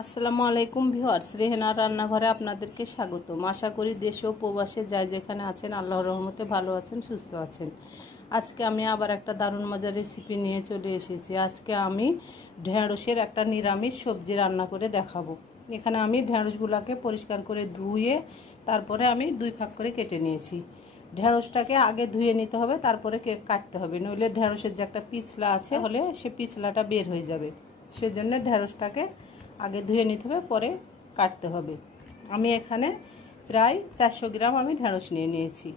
আসসালামু আলাইকুম ভিউয়ার্স, রেহেনা রান্নাঘরে আপনাদেরকে স্বাগতম। আশা করি দেশ ও প্রবাসে যাই যেখানে আছেন আল্লাহর রহমতে ভালো আছেন, সুস্থ আছেন। আজকে আমি আবার একটা দারুণ মজার রেসিপি নিয়ে চলে এসেছি। আজকে আমি ঢেঁড়সের একটা নিরামিষ সবজি রান্না করে দেখাবো। এখানে আমি ঢেঁড়সগুলোকে পরিষ্কার করে ধুয়ে তারপরে আমি দুই ভাগ করে কেটে নিয়েছি। ঢেঁড়সটাকে আগে ধুয়ে নিতে হবে, তারপরে কাটতে হবে, নইলে ঢেঁড়সের যে একটা পিছলা আছে হলে সে পিছলাটা বের হয়ে যাবে। সেজন্য ঢেঁড়সটাকে আগে ধুয়ে নিতে হবে, পরে কাটতে হবে। আমি এখানে প্রায় 400 গ্রাম আমি ঢেঁড়স নিয়ে নিয়েছি।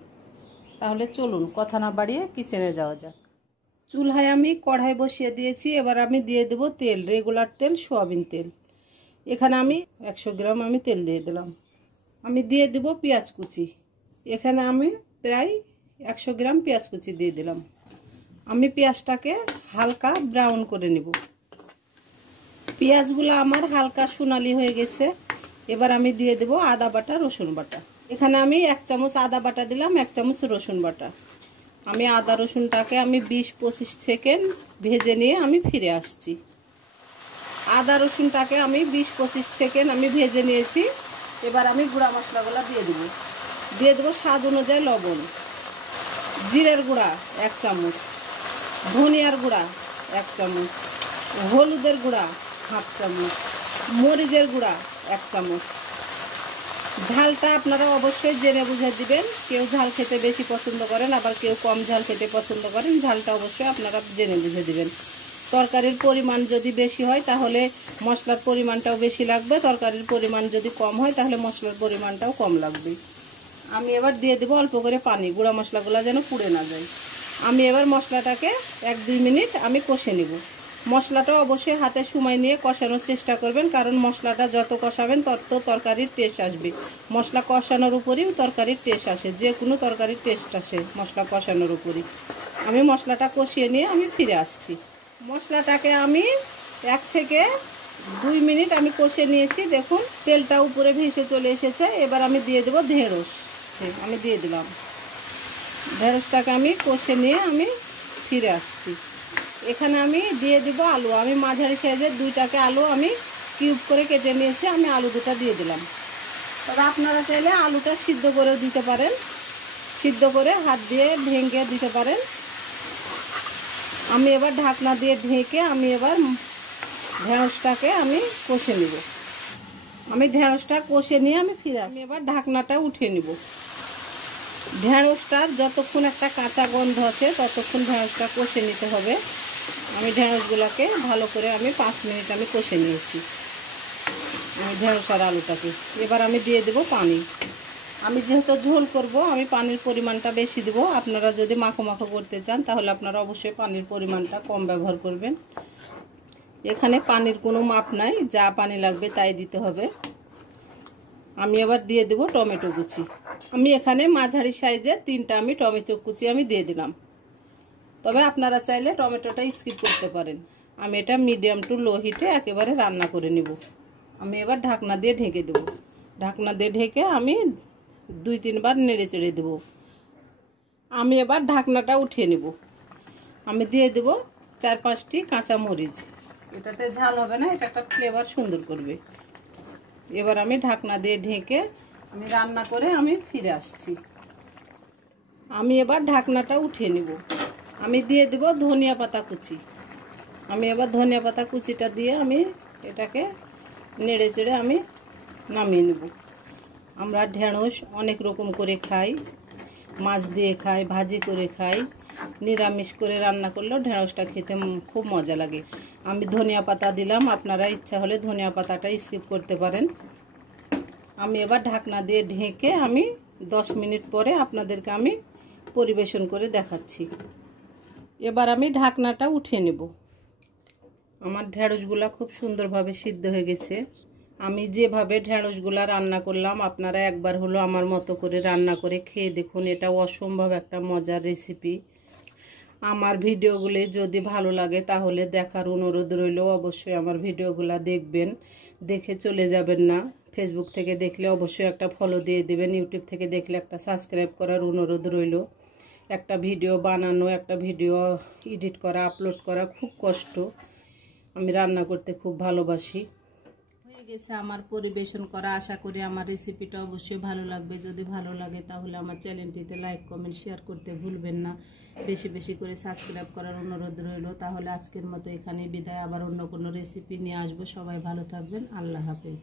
তাহলে চলুন কথা না বাড়িয়ে কিচেনে যাওয়া যাক। চুলায় আমি কড়াই বসিয়ে দিয়েছি। এবার আমি দিয়ে দেব তেল, রেগুলার তেল, সয়াবিন তেল। এখানে আমি 100 গ্রাম আমি তেল দিয়ে দিলাম। আমি দিয়ে দেব পেঁয়াজ কুচি। এখানে আমি প্রায় 100 গ্রাম পেঁয়াজ কুচি দিয়ে দিলাম। আমি পেঁয়াজটাকে হালকা ব্রাউন করে নেব। পেঁয়াজগুলো আমার হালকা সোনালি হয়ে গেছে। এবার আমি দিয়ে দেব আদা বাটা, রসুন বাটা। এখানে আমি 1 চামচ আদা বাটা দিলাম, 1 চামচ রসুন বাটা। আমি আদা রসুনটাকে আমি 20-25 সেকেন্ড ভেজে নিয়ে আমি ফিরে আসছি। আদা রসুনটাকে আমি 20-25 সেকেন্ড আমি ভেজে নিয়েছি। এবার আমি গুঁড়া মশলাগুলো দিয়ে দেবো স্বাদ অনুযায়ী লবণ, জিরের গুঁড়া 1 চামচ, ধনিয়ার গুঁড়া 1 চামচ, হলুদের গুঁড়া 1/2 চামচ, মরিচের গুঁড়া 1 চামচ। ঝালটা আপনারা অবশ্যই জেনে বুঝে দিবেন। কেউ ঝাল খেতে বেশি পছন্দ করেন, আবার কেউ কম ঝাল খেতে পছন্দ করেন। ঝালটা অবশ্যই আপনারা জেনে বুঝে দিবেন। তরকারির পরিমাণ যদি বেশি হয় তাহলে মশলার পরিমাণটাও বেশি লাগবে, তরকারির পরিমাণ যদি কম হয় তাহলে মশলার পরিমাণটাও কম লাগবে। আমি এবার দিয়ে দেবো অল্প করে পানি, গুঁড়া মশলাগুলো যেন পুড়ে না যায়। আমি এবার মশলাটাকে 1-2 মিনিট আমি কষে নেব। মশলাটা অবশ্যই হাতে সময় নিয়ে কষানোর চেষ্টা করবেন, কারণ মশলাটা যত কষাবেন তত তরকারির টেস্ট আসবে। মশলা কষানোর উপরেই তরকারির টেস্ট আসে, যে কোনো তরকারির টেস্ট আসে মশলা কষানোর উপরই। আমি মশলাটা কষিয়ে নিয়ে আমি ফিরে আসছি। মশলাটাকে আমি 1 থেকে 2 মিনিট আমি কষে নিয়েছি। দেখুন তেলটা উপরে ভেসে চলে এসেছে। এবার আমি দিয়ে দেবো ঢেঁড়স। আমি দিয়ে দিলাম ঢেঁড়সটাকে আমি কষে নিয়ে আমি ফিরে আসছি। এখানে আমি দিয়ে দিব আলু। আমি মাঝারি সাইজের 2টাকে আলু আমি কিউব করে কেটে নিয়েছি। আমি আলু 2টা দিয়ে দিলাম। তবে আপনারা চাইলে আলুটা সিদ্ধ করেও দিতে পারেন, সিদ্ধ করে হাত দিয়ে ভেঙে দিতে পারেন। আমি এবার ঢাকনা দিয়ে ঢেকে আমি এবার ঢেঁড়সটাকে আমি কষে নিব। আমি ঢেঁড়সটা কষে নিয়ে আমি ফিরে আসি। এবার ঢাকনাটা উঠিয়ে নিব। ঢেঁড়সটার যতক্ষণ একটা কাঁচা গন্ধ আছে ততক্ষণ ঢেঁড়সটা কষে নিতে হবে। আমি ঢেঁড়সগুলোকে ভালো করে আমি 5 মিনিট আমি কষে নিয়েছি, আমি ঢেঁড়স আর আলুটাকে। এবার আমি দিয়ে দেব পানি। আমি যেহেতু ঝোল করব আমি পানির পরিমাণটা বেশি দেব। আপনারা যদি মাখো মাখো করতে চান তাহলে আপনারা অবশ্যই পানির পরিমাণটা কম ব্যবহার করবেন। এখানে পানির কোনো মাপ নাই, যা পানি লাগবে তাই দিতে হবে। আমি এবার দিয়ে দেব টমেটো কুচি। আমি এখানে মাঝারি সাইজে 3টা আমি টমেটো কুচি আমি দিয়ে দিলাম। তবে আপনারা চাইলে টমেটোটা স্কিপ করতে পারেন। আমি এটা মিডিয়াম টু লো হিটে একেবারে রান্না করে নিব। আমি এবার ঢাকনা দিয়ে ঢেকে দেব। ঢাকনা দিয়ে ঢেকে আমি 2-3 বার নেড়ে চেড়ে দেব। আমি এবার ঢাকনাটা উঠিয়ে নেব। আমি দিয়ে দেব 4-5টি কাঁচা মরিচ। এটাতে ঝাল হবে না, এটা একটা ফ্লেভার সুন্দর করবে। এবার আমি ঢাকনা দিয়ে ঢেকে আমি রান্না করে আমি ফিরে আসছি। আমি এবার ঢাকনাটা উঠিয়ে নেব। আমি দিয়ে দেব ধনিয়া পাতা কুচি। আমি এবার ধনিয়া পাতা কুচিটা দিয়ে আমি এটাকে নেড়ে চেড়ে আমি নামিয়ে নেব। আমরা ঢেঁড়স অনেক রকম করে খাই, মাছ দিয়ে খাই, ভাজি করে খাই, নিরামিষ করে রান্না করলেও ঢেঁড়সটা খেতে খুব মজা লাগে। আমি ধনিয়া পাতা দিলাম, আপনারা ইচ্ছা হলে ধনিয়া পাতাটা স্কিপ করতে পারেন। আমি এবার ঢাকনা দিয়ে ঢেকে আমি 10 মিনিট পরে আপনাদেরকে আমি পরিবেশন করে দেখাচ্ছি। এবার আমি ঢাকনাটা উঠিয়ে নেব। আমার ঢেঁড়সগুলা খুব সুন্দরভাবে সিদ্ধ হয়ে গেছে। আমি যেভাবে ঢেঁড়সগুলা রান্না করলাম আপনারা একবার হলো আমার মতো করে রান্না করে খেয়ে দেখুন। এটা অসম্ভব একটা মজার রেসিপি। আমার ভিডিওগুলি যদি ভালো লাগে তাহলে দেখার অনুরোধ রইল। অবশ্যই আমার ভিডিওগুলা দেখবেন, দেখে চলে যাবেন না। ফেসবুক থেকে দেখলে অবশ্যই একটা ফলো দিয়ে দেবেন, ইউটিউব থেকে দেখলে একটা সাবস্ক্রাইব করার অনুরোধ রইল। একটা ভিডিও বানানো, একটা ভিডিও এডিট করা, আপলোড করা খুব কষ্ট। আমি রান্না করতে খুব ভালোবাসি। গেছে আমার পরিবেশন করা। আশা করি আমার রেসিপিটা অবশ্যই ভালো লাগবে। যদি ভালো লাগে তাহলে আমার চ্যানেলটিতে লাইক কমেন্ট শেয়ার করতে ভুলবেন না। বেশি বেশি করে সাবস্ক্রাইব করার অনুরোধ রইল। তাহলে আজকের মতো এখানেই বিদায়। আবার অন্য কোনো রেসিপি নিয়ে আসবো। সবাই ভালো থাকবেন। আল্লাহ হাফেজ।